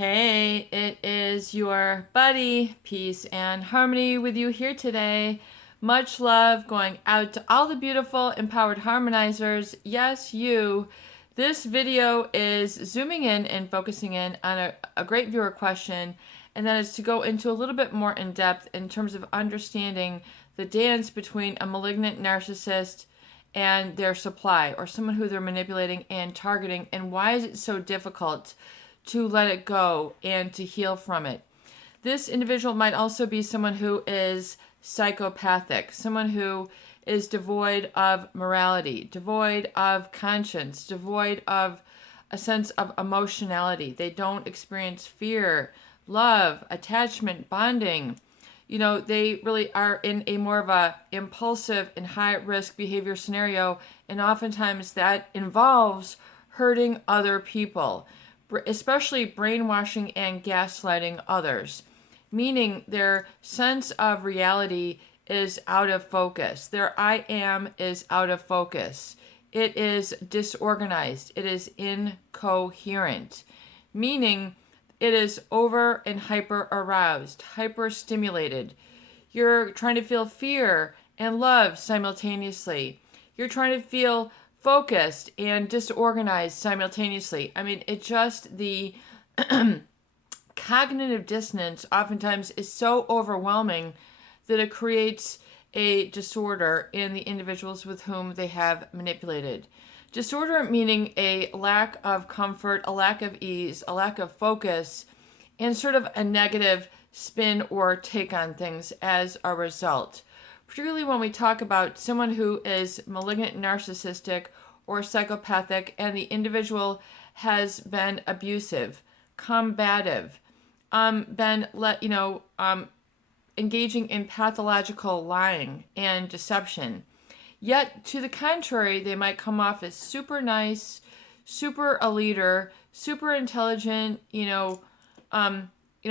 Hey, it is your buddy, Peace and Harmony, with you here today. Much love going out to all the beautiful, empowered harmonizers. Yes, you. This video is zooming in and focusing in on a great viewer question, and that is to go into a little bit more in depth in terms of understanding the dance between a malignant narcissist and their supply, or someone who they're manipulating and targeting, and why is it so difficult to let it go and to heal from it. This individual might also be someone who is psychopathic, someone who is devoid of morality, devoid of conscience, devoid of a sense of emotionality. They don't experience fear, love, attachment, bonding. They really are in a more of a impulsive and high risk behavior scenario, and oftentimes that involves hurting other people, especially brainwashing and gaslighting others, meaning their sense of reality is out of focus. Their I am is out of focus. It is disorganized. It is incoherent, meaning it is over and hyper aroused, hyper stimulated. You're trying to feel fear and love simultaneously. You're trying to feel focused and disorganized simultaneously. I mean, the cognitive dissonance oftentimes is so overwhelming that it creates a disorder in the individuals with whom they have manipulated. Disorder meaning a lack of comfort, a lack of ease, a lack of focus, and sort of a negative spin or take on things as a result. Particularly when we talk about someone who is malignant, narcissistic, or psychopathic, and the individual has been abusive, combative, engaging in pathological lying and deception. Yet, to the contrary, they might come off as super nice, super a leader, super intelligent,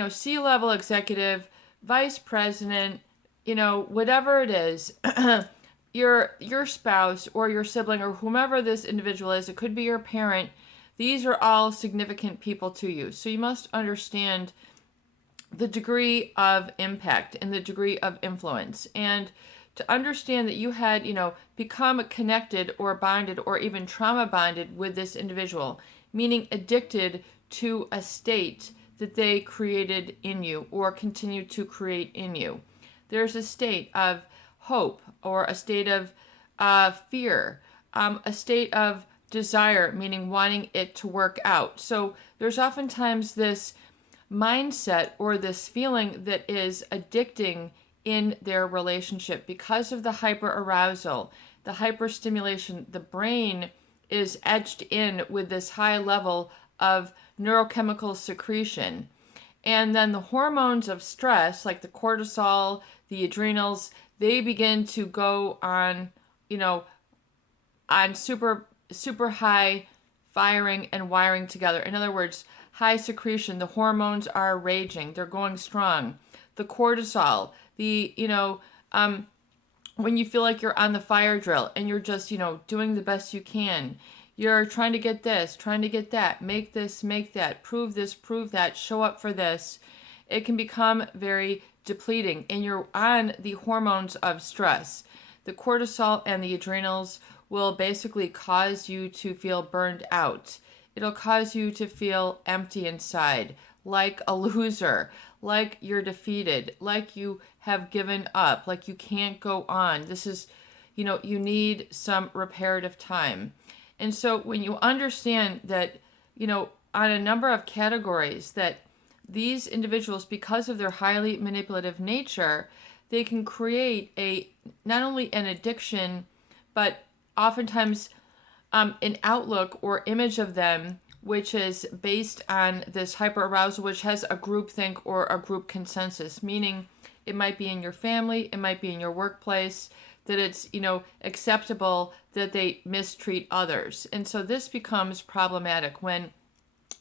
C-level executive, vice president, whatever it is, your spouse or your sibling or whomever this individual is, it could be your parent. These are all significant people to you. So you must understand the degree of impact and the degree of influence. And to understand that you had, become connected or bonded or even trauma bonded with this individual, meaning addicted to a state that they created in you or continue to create in you. There's a state of hope or a state of fear, a state of desire, meaning wanting it to work out. So there's oftentimes this mindset or this feeling that is addicting in their relationship because of the hyperarousal, the hyperstimulation. The brain is etched in with this high level of neurochemical secretion. And then the hormones of stress, like the cortisol, the adrenals, they begin to go on, on super high firing and wiring together. In other words, high secretion, the hormones are raging, they're going strong. The cortisol, when you feel like you're on the fire drill and you're just, doing the best you can. You're trying to get this, trying to get that, make this, make that, prove this, prove that, show up for this. It can become very depleting, and you're on the hormones of stress. The cortisol and the adrenals will basically cause you to feel burned out. It'll cause you to feel empty inside, like a loser, like you're defeated, like you have given up, like you can't go on. This is, you need some reparative time. And so when you understand that, on a number of categories, that these individuals, because of their highly manipulative nature, they can create not only an addiction, but oftentimes an outlook or image of them, which is based on this hyperarousal, which has a groupthink or a group consensus, meaning it might be in your family, it might be in your workplace, that it's, acceptable that they mistreat others. And so this becomes problematic when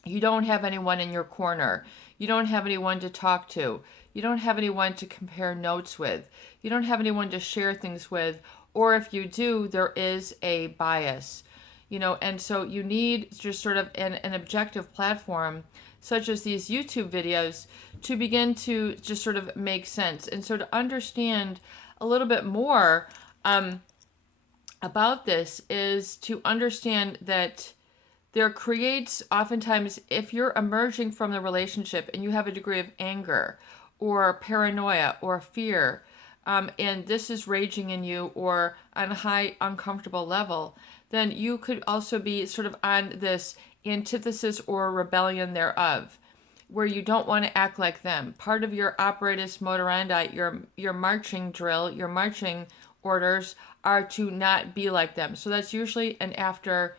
you don't have anyone in your corner. You don't have anyone to talk to. You don't have anyone to compare notes with. You don't have anyone to share things with. Or if you do, there is a bias. And so you need just sort of an objective platform, such as these YouTube videos, to begin to just sort of make sense. And so to understand a little bit more about this is to understand that there creates, oftentimes, if you're emerging from the relationship and you have a degree of anger or paranoia or fear, and this is raging in you or on a high uncomfortable level, then you could also be sort of on this antithesis or rebellion thereof, where you don't want to act like them. Part of your operatus moderandi, your marching drill, your marching orders are to not be like them. So that's usually an after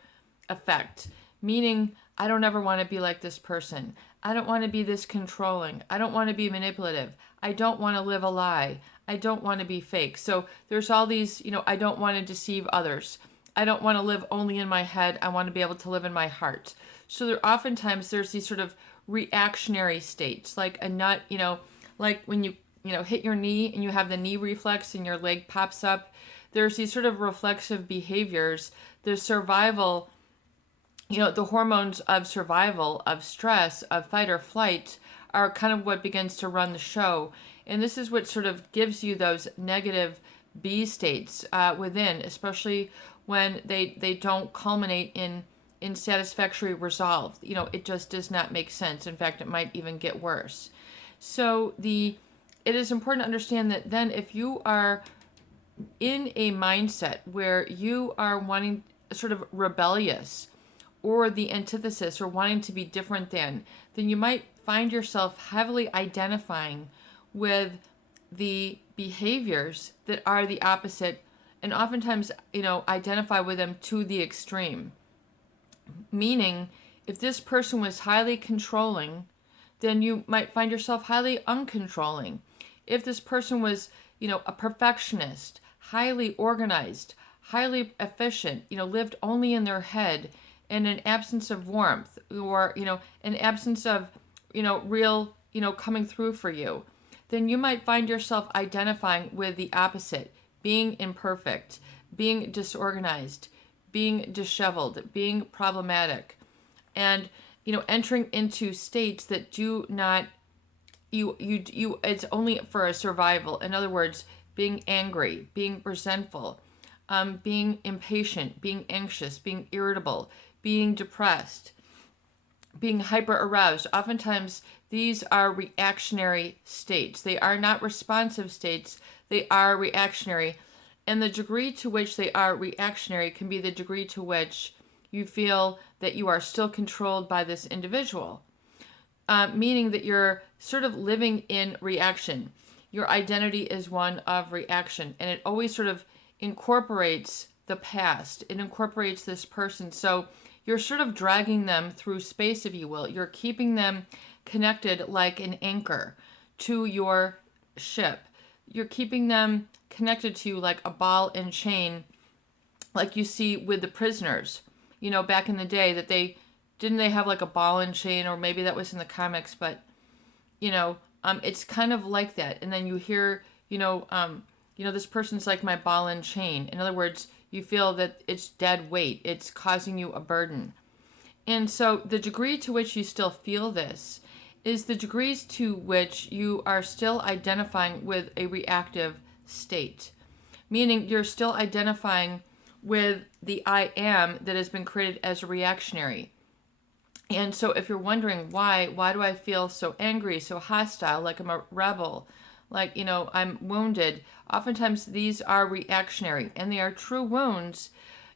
effect, meaning I don't ever want to be like this person. I don't want to be this controlling. I don't want to be manipulative. I don't want to live a lie. I don't want to be fake. So there's all these, I don't want to deceive others. I don't want to live only in my head. I want to be able to live in my heart. So there's these sort of reactionary states, like a nut, like when you hit your knee and you have the knee reflex and your leg pops up. There's these sort of reflexive behaviors. There's survival, the hormones of survival, of stress, of fight or flight are kind of what begins to run the show. And this is what sort of gives you those negative B states within, especially when they don't culminate in satisfactory resolve. It just does not make sense. In fact, it might even get worse. So it is important to understand that then if you are in a mindset where you are wanting sort of rebellious or the antithesis or wanting to be different then you might find yourself heavily identifying with the behaviors that are the opposite, and oftentimes, identify with them to the extreme. Meaning, if this person was highly controlling, then you might find yourself highly uncontrolling. If this person was, a perfectionist, highly organized, highly efficient, lived only in their head, and an absence of warmth, or, an absence of, real, coming through for you, then you might find yourself identifying with the opposite, being imperfect, being disorganized, being disheveled, being problematic, and, entering into states that do not, it's only for a survival. In other words, being angry, being resentful, being impatient, being anxious, being irritable, being depressed, being hyper-aroused. Oftentimes, these are reactionary states. They are not responsive states. They are reactionary. And the degree to which they are reactionary can be the degree to which you feel that you are still controlled by this individual, meaning that you're sort of living in reaction. Your identity is one of reaction, and it always sort of incorporates the past. It incorporates this person. So you're sort of dragging them through space, if you will. You're keeping them connected like an anchor to your ship. You're keeping them connected to you like a ball and chain, like you see with the prisoners, back in the day, that they have like a ball and chain, or maybe that was in the comics, but it's kind of like that. And then you hear, this person's like my ball and chain. In other words, you feel that it's dead weight. It's causing you a burden. And so the degree to which you still feel this is the degrees to which you are still identifying with a reactive state, meaning you're still identifying with the I am that has been created as a reactionary. And so if you're wondering why do I feel so angry, so hostile, like I'm a rebel, like, I'm wounded, oftentimes these are reactionary, and they are true wounds,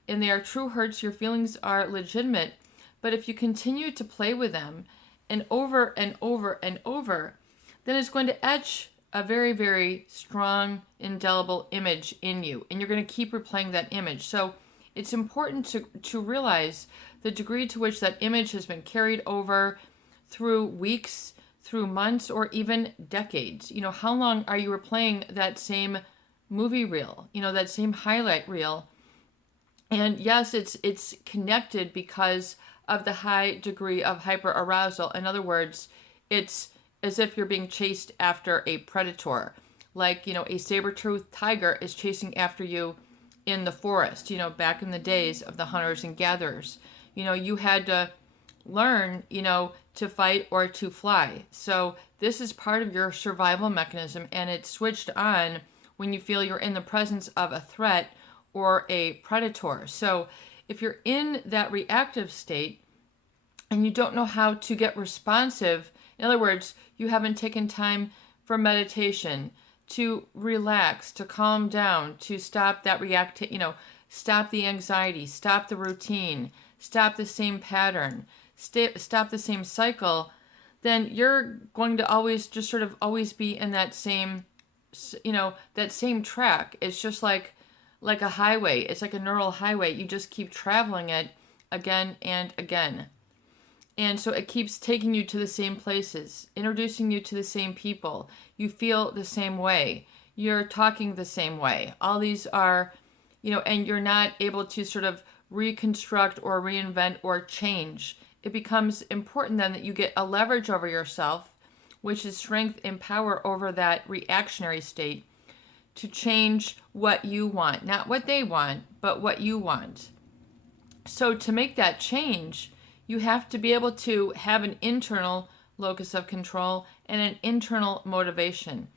and they are true hurts. Your feelings are legitimate, but if you continue to play with them and over and over and over, then it's going to etch a very, very strong, indelible image in you, and you're going to keep replaying that image. So it's important to realize the degree to which that image has been carried over through weeks, through months, or even decades. How long are you replaying that same movie reel, that same highlight reel? And yes, it's connected because of the high degree of hyperarousal. In other words, it's as if you're being chased after a predator. Like, a saber-toothed tiger is chasing after you in the forest, back in the days of the hunters and gatherers. You had to learn, to fight or to fly. So this is part of your survival mechanism, and it's switched on when you feel you're in the presence of a threat or a predator. So if you're in that reactive state and you don't know how to get responsive, in other words, you haven't taken time for meditation, to relax, to calm down, to stop that stop the anxiety, stop the routine, stop the same pattern, stop the same cycle, then you're going to always just sort of always be in that same, that same track. It's just like a highway. It's like a neural highway. You just keep traveling it again and again. And so it keeps taking you to the same places, introducing you to the same people. You feel the same way. You're talking the same way. All these are, and you're not able to sort of reconstruct or reinvent or change. It becomes important then that you get a leverage over yourself, which is strength and power over that reactionary state, to change what you want. Not what they want, but what you want. So to make that change, you have to be able to have an internal locus of control and an internal motivation.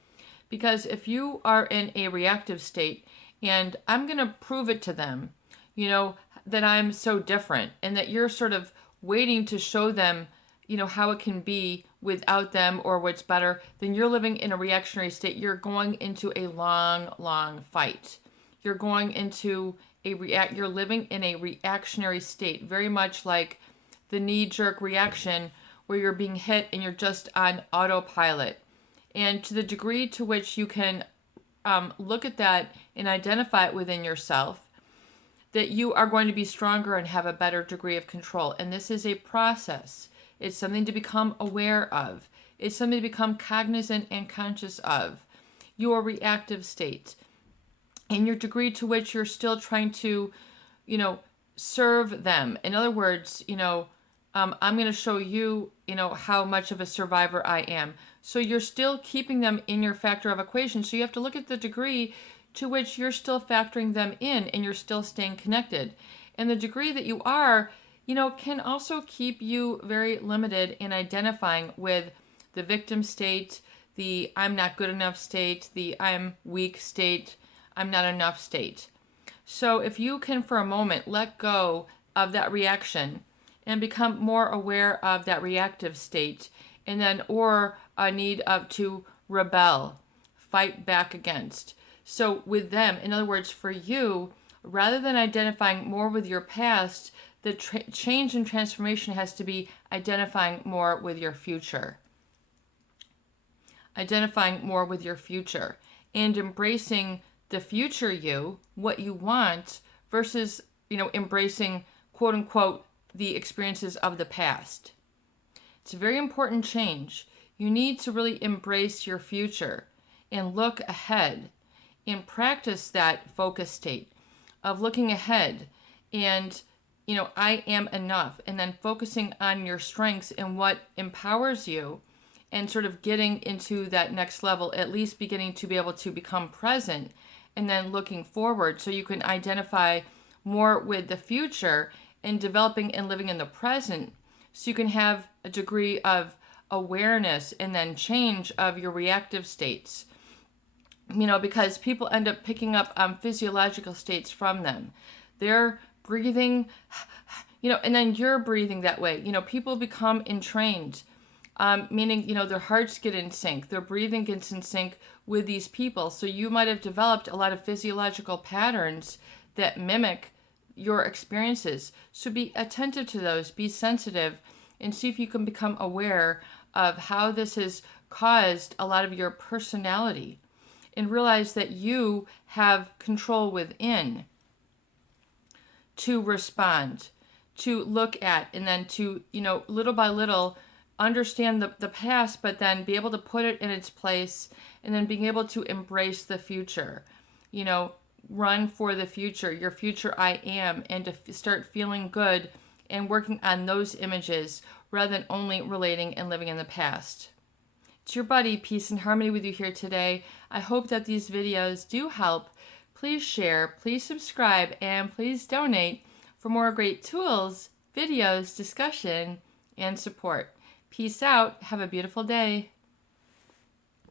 Because if you are in a reactive state, and I'm going to prove it to them, that I'm so different, and that you're sort of waiting to show them, how it can be without them or what's better, then you're living in a reactionary state. You're going into a long, long fight. You're going into you're living in a reactionary state, very much like the knee-jerk reaction where you're being hit and you're just on autopilot. And to the degree to which you can look at that and identify it within yourself, that you are going to be stronger and have a better degree of control. And this is a process. It's something to become aware of. It's something to become cognizant and conscious of. Your reactive state and your degree to which you're still trying to, serve them. In other words, I'm going to show you, how much of a survivor I am. So you're still keeping them in your factor of equation. So you have to look at the degree to which you're still factoring them in and you're still staying connected. And the degree that you are, can also keep you very limited in identifying with the victim state, the I'm not good enough state, the I'm weak state, I'm not enough state. So if you can for a moment let go of that reaction and become more aware of that reactive state, and then or a need to rebel, fight back against. So with them, in other words, for you, rather than identifying more with your past, the change and transformation has to be identifying more with your future. Identifying more with your future and embracing the future you, what you want, versus, embracing, quote unquote, the experiences of the past. It's a very important change. You need to really embrace your future and look ahead and practice that focus state of looking ahead and, I am enough, and then focusing on your strengths and what empowers you and sort of getting into that next level, at least beginning to be able to become present and then looking forward so you can identify more with the future and developing and living in the present so you can have a degree of awareness and then change of your reactive states. Because people end up picking up physiological states from them. They're breathing, and then you're breathing that way. People become entrained, meaning, their hearts get in sync. Their breathing gets in sync with these people. So you might have developed a lot of physiological patterns that mimic your experiences. So be attentive to those, be sensitive, and see if you can become aware of how this has caused a lot of your personality, and realize that you have control within to respond, to look at, and then to, little by little understand the past, but then be able to put it in its place, and then being able to embrace the future, run for the future, your future I am, and to start feeling good and working on those images rather than only relating and living in the past. It's your buddy, Peace and Harmony, with you here today. I hope that these videos do help. please share, please subscribe, and please donate for more great tools, videos, discussion, and support. Peace out. Have a beautiful day.